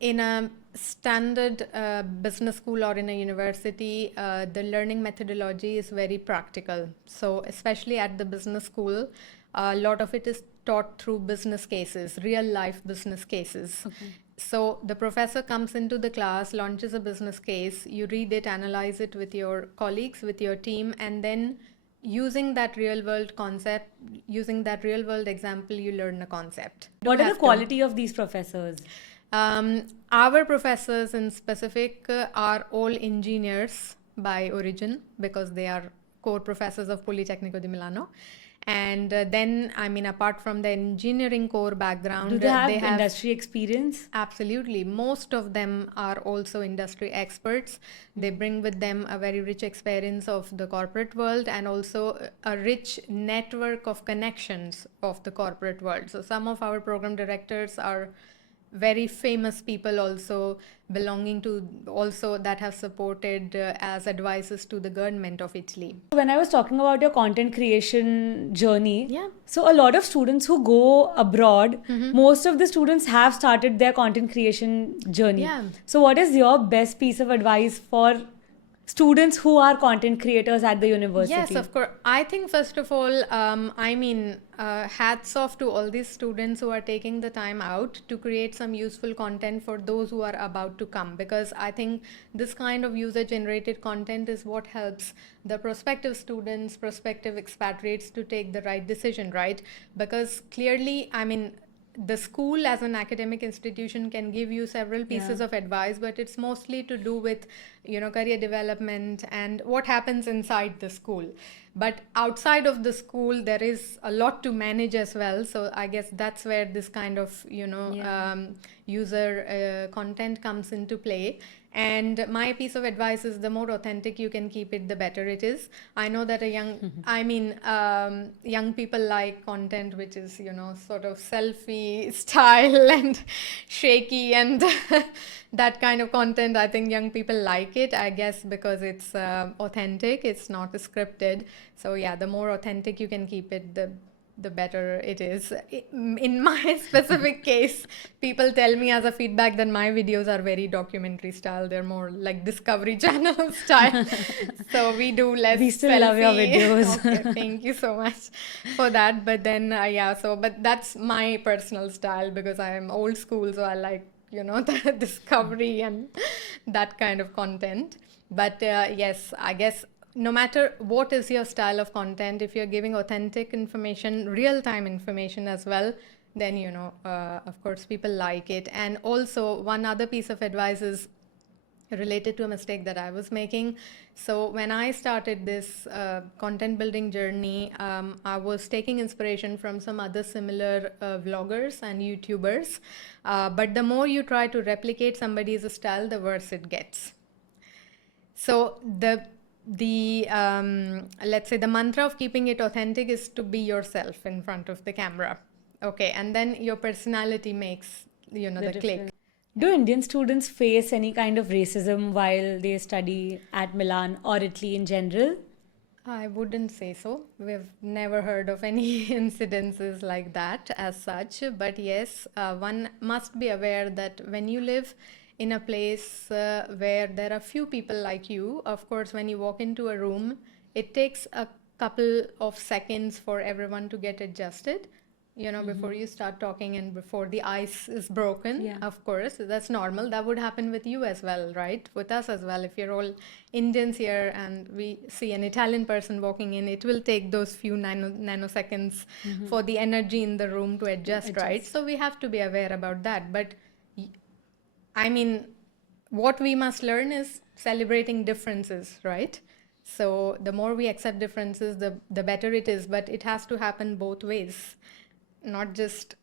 in a standard business school or in a university, the learning methodology is very practical. So, especially at the business school, a lot of it is taught through business cases, real life business cases. Okay. So the professor comes into the class, launches a business case, you read it, analyze it with your colleagues, with your team, and then using that real world concept, using that real world example, you learn a concept. You What are have the to- quality of these professors? Our professors in specific are all engineers by origin, because they are core professors of Politecnico di Milano. And then, I mean, apart from the engineering core background, Do they have industry experience? Absolutely. Most of them are also industry experts. They bring with them a very rich experience of the corporate world, and also a rich network of connections of the corporate world. So some of our program directors are very famous people, also belonging to, also that have supported as advisors to the government of Italy. When I was talking about your content creation journey, Yeah. so a lot of students who go abroad, most of the students have started their content creation journey. Yeah. So what is your best piece of advice for students who are content creators at the university? Yes, of course. I think first of all, hats off to all these students who are taking the time out to create some useful content for those who are about to come, because I think this kind of user generated content is what helps the prospective students, prospective expatriates to take the right decision, right? Because clearly, the school as an academic institution can give you several pieces of advice, but it's mostly to do with career development and what happens inside the school. But outside of the school there is a lot to manage as well, so I guess that's where this kind of user content comes into play. And my piece of advice is the more authentic you can keep it, the better it is. I know that young people like content which is, sort of selfie style and shaky and that kind of content. I think young people like it, I guess, because it's authentic, it's not scripted. So yeah, the more authentic you can keep it, the better it is. In my specific case, people tell me as a feedback that my videos are very documentary style. They're more like Discovery Channel style. So we do less. We still love your videos. Okay, thank you so much for that. But then, but that's my personal style because I am old school. So I like, the Discovery and that kind of content. But yes, I guess no matter what is your style of content, if you're giving authentic information, real-time information as well, then, of course, people like it. And also, one other piece of advice is related to a mistake that I was making. So when I started this content building journey, I was taking inspiration from some other similar vloggers and YouTubers. But the more you try to replicate somebody's style, the worse it gets. So let's say the mantra of keeping it authentic is to be yourself in front of the camera. Okay, and then your personality makes, the click. Do Indian students face any kind of racism while they study at Milan or Italy in general? I wouldn't say so. We've never heard of any incidences like that as such. But yes, one must be aware that when you live in a place where there are few people like you, of course, when you walk into a room, it takes a couple of seconds for everyone to get adjusted, before you start talking and before the ice is broken. Yeah. Of course, that's normal. That would happen with you as well, right? With us as well. If you're all Indians here and we see an Italian person walking in, it will take those few nanoseconds for the energy in the room to adjust, right? So we have to be aware about that. But what we must learn is celebrating differences, right? So the more we accept differences, the better it is. But it has to happen both ways, not just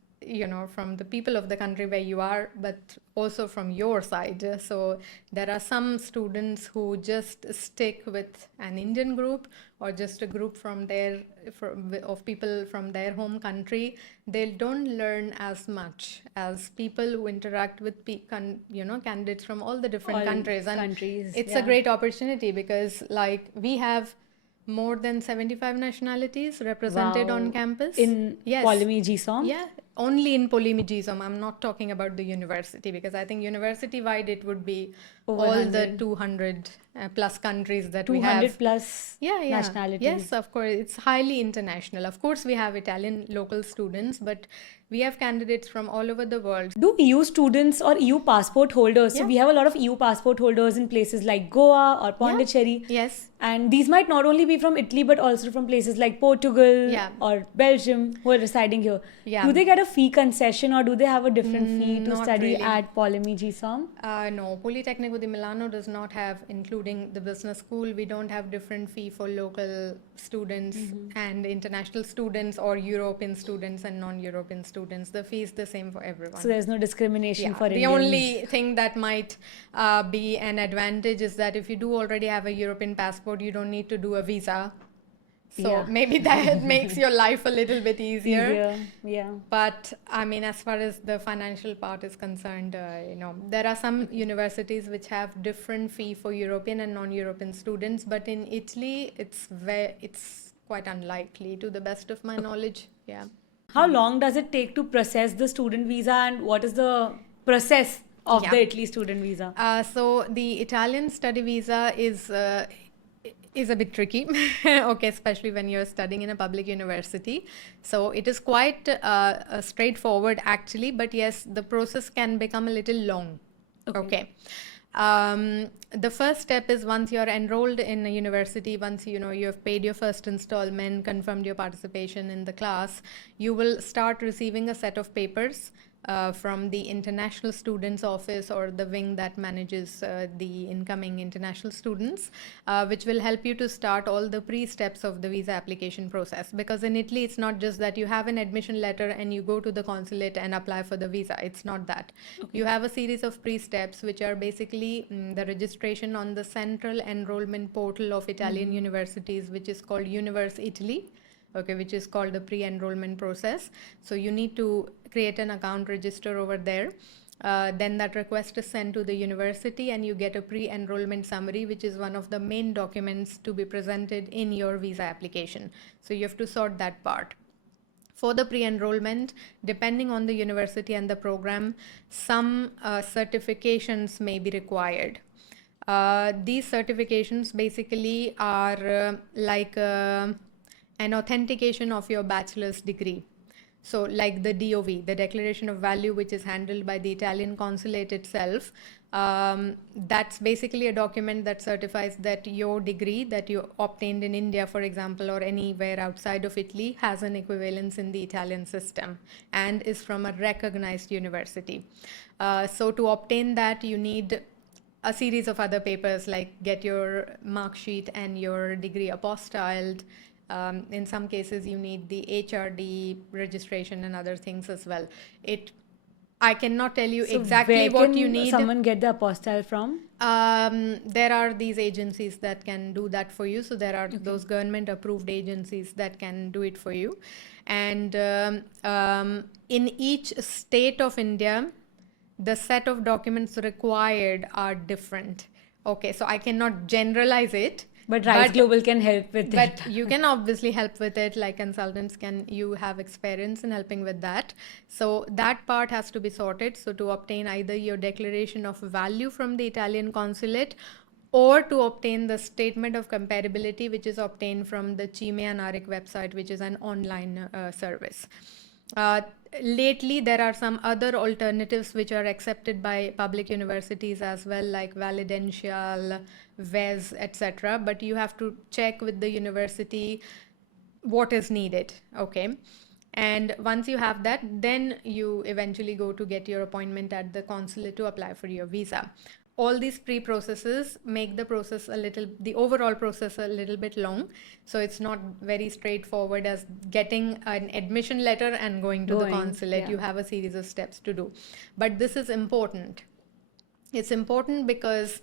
from the people of the country where you are, but also from your side. So there are some students who just stick with an Indian group or just a group of people from their home country. They don't learn as much as people who interact with candidates from all the different countries. And it's a great opportunity because we have more than 75 nationalities represented on campus. In POLIMI GSOM? Yeah, only in POLIMI GSOM. I'm not talking about the university because I think university-wide it would be over all 100. The 200 plus countries that we have. 200 plus nationalities. Yes, of course. It's highly international. Of course, we have Italian local students, but we have candidates from all over the world. Do EU students or EU passport holders, so we have a lot of EU passport holders in places like Goa or Pondicherry. Yes. And these might not only be from Italy, but also from places like Portugal or Belgium who are residing here. Yeah. Do they get a fee concession or do they have a different fee to study at POLIMI GSOM? No, Politecnico di Milano does not have, including the business school, we don't have different fee for local students and international students or European students and non-European students. The fee is the same for everyone. So there's no discrimination for Indians. The only thing that might be an advantage is that if you do already have a European passport, you don't need to do a visa. So maybe that makes your life a little bit easier. But as far as the financial part is concerned, there are some universities which have different fee for European and non-European students. But in Italy, it's quite unlikely, to the best of my knowledge. Yeah. How long does it take to process the student visa, and what is the process of Yeah. the Italy student visa? So the Italian study visa is a bit tricky, okay, especially when you're studying in a public university. So it is quite straightforward actually, but yes, the process can become a little long. Okay. The first step is once you're enrolled in a university, once you have paid your first installment, confirmed your participation in the class, you will start receiving a set of papers from the International Students Office or the wing that manages the incoming international students, which will help you to start all the pre-steps of the visa application process. Because in Italy, it's not just that you have an admission letter and you go to the consulate and apply for the visa. It's not that. You have a series of pre-steps, which are basically the registration on the central enrollment portal of Italian universities, which is called Universe Italy. Okay, which is called the pre-enrollment process. So you need to create an account, register over there. Then that request is sent to the university and you get a pre-enrollment summary, which is one of the main documents to be presented in your visa application. So you have to sort that part. For the pre-enrollment, depending on the university and the program, some certifications may be required. These certifications basically are like an authentication of your bachelor's degree. So like the DOV, the Declaration of Value, which is handled by the Italian consulate itself, that's basically a document that certifies that your degree that you obtained in India, for example, or anywhere outside of Italy has an equivalence in the Italian system and is from a recognized university. So to obtain that, you need a series of other papers like get your mark sheet and your degree apostilled. In some cases, you need the HRD registration and other things as well. I cannot tell you So exactly where what can you need. someone get the apostille from? There are these agencies that can do that for you. So there are those government approved agencies that can do it for you. And in each state of India, the set of documents required are different. Okay, so I cannot generalize it. But Rise Global can help with it. But you can obviously help with it, like consultants can. You have experience in helping with that. So that part has to be sorted. So to obtain either your declaration of value from the Italian consulate or to obtain the statement of comparability, which is obtained from the Chime and Arik website, which is an online service. Lately, there are some other alternatives which are accepted by public universities as well, like Validential, VES, etc. But you have to check with the university what is needed. Okay. And once you have that, then you eventually go to get your appointment at the consulate to apply for your visa. All these pre-processes make the overall process a little bit long. So it's not very straightforward as getting an admission letter and going to the consulate. Yeah. You have a series of steps to do. But this is important. It's important because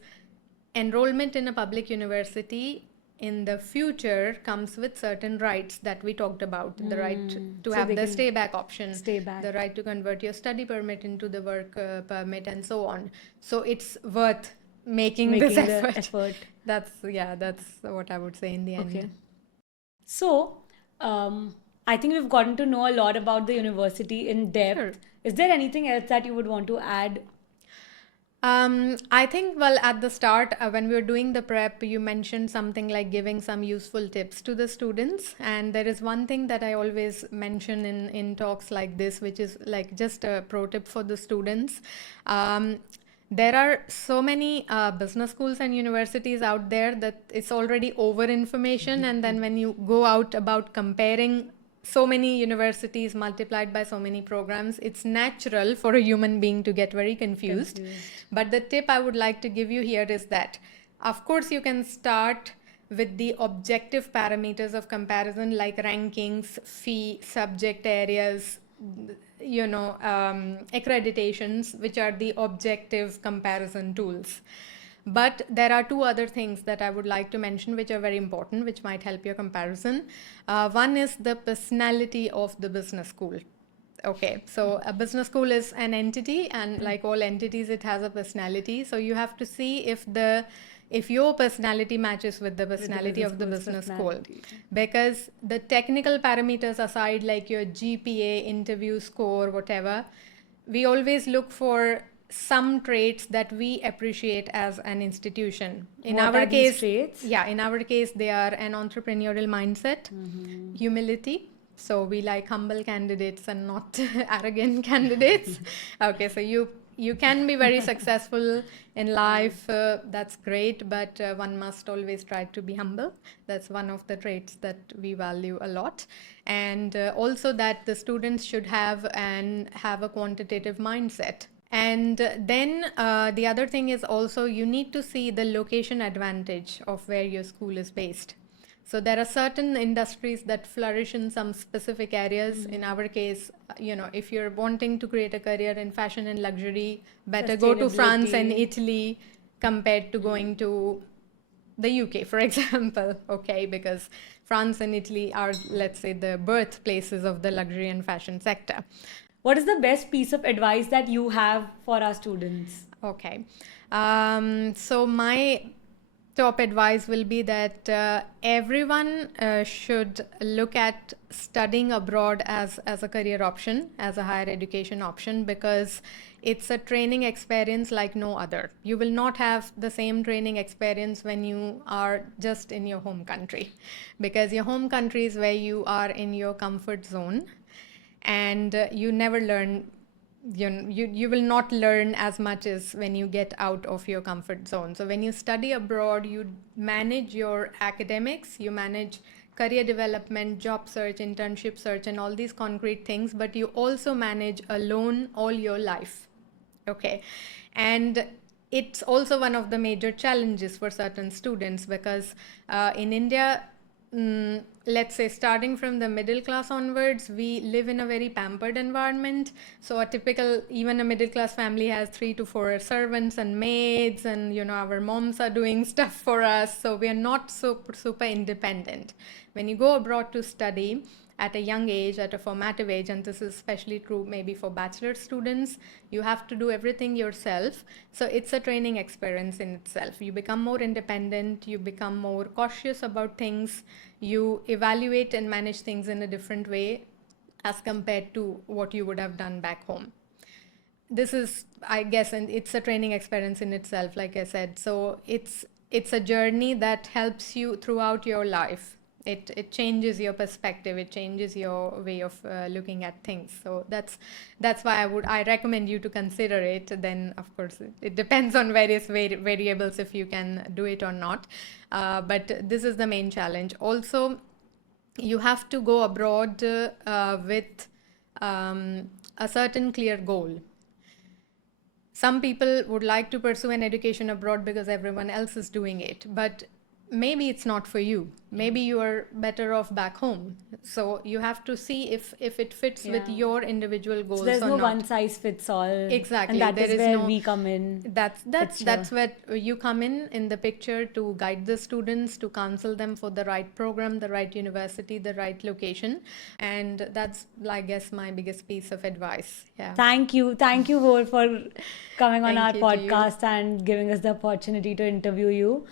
enrollment in a public university in the future comes with certain rights that we talked about. The right to have the stay back option, the right to convert your study permit into the work permit, and so on. So it's worth making this effort. That's what I would say in the end. Okay. So I think we've gotten to know a lot about the university in depth. Sure. Is there anything else that you would want to add? I think, well, at the start, when we were doing the prep, you mentioned something like giving some useful tips to the students. And there is one thing that I always mention in talks like this, which is like just a pro tip for the students. There are so many business schools and universities out there that it's already over information. And then when you go out about comparing so many universities multiplied by so many programs, it's natural for a human being to get very confused. But the tip I would like to give you here is that, of course, you can start with the objective parameters of comparison like rankings, fee, subject areas, accreditations, which are the objective comparison tools. But there are two other things that I would like to mention which are very important, which might help your comparison. One is the personality of the business school. Okay, so a business school is an entity, and like all entities, it has a personality. So you have to see if your personality matches with the personality of the business school. Because the technical parameters aside, like your GPA, interview score, whatever, we always look for some traits that we appreciate as an institution. In What our are these case, traits? yeah, in our case, they are an entrepreneurial mindset, humility. So we like humble candidates and not arrogant candidates. Okay, so you can be very successful in life. That's great, but one must always try to be humble. That's one of the traits that we value a lot. And also that the students should have a quantitative mindset. And then the other thing is also you need to see the location advantage of where your school is based. So there are certain industries that flourish in some specific areas. In our case, if you're wanting to create a career in fashion and luxury, better go to France and Sustainability. Italy compared to going to the UK, for example, okay, because France and Italy are, let's say, the birthplaces of the luxury and fashion sector. What is the best piece of advice that you have for our students? Okay. So my top advice will be that everyone should look at studying abroad as a career option, as a higher education option, because it's a training experience like no other. You will not have the same training experience when you are just in your home country, because your home country is where you are in your comfort zone, and you never learn. You will not learn as much as when you get out of your comfort zone. So when you study abroad, you manage your academics, you manage career development, job search, internship search, and all these concrete things, but you also manage alone all your life. Okay. And it's also one of the major challenges for certain students, because in India, let's say starting from the middle class onwards, we live in a very pampered environment. So a typical, even a middle class family has 3 to 4 servants and maids, and our moms are doing stuff for us. So we are not super independent. When you go abroad to study at a young age, at a formative age, and this is especially true maybe for bachelor students, you have to do everything yourself. So it's a training experience in itself. You become more independent, you become more cautious about things, you evaluate and manage things in a different way as compared to what you would have done back home. This is, I guess, and it's a training experience in itself, like I said. So it's a journey that helps you throughout your life. It changes your perspective, it changes your way of looking at things. So that's why I recommend you to consider it. Then of course it depends on various variables if you can do it or not, but this is the main challenge. Also, you have to go abroad with a certain clear goal. Some people would like to pursue an education abroad because everyone else is doing it, but maybe it's not for you. Maybe you are better off back home. So you have to see if it fits with Yeah. your individual goals So there's or no not. one size fits all. Exactly. And that There is is where no- we come in. That's picture. where you come in the picture, to guide the students, to counsel them for the right program, the right university, the right location. And that's, I guess, my biggest piece of advice. Yeah. Thank you. Thank you, Bhor, for coming on Thank our you to you. podcast and giving us the opportunity to interview you.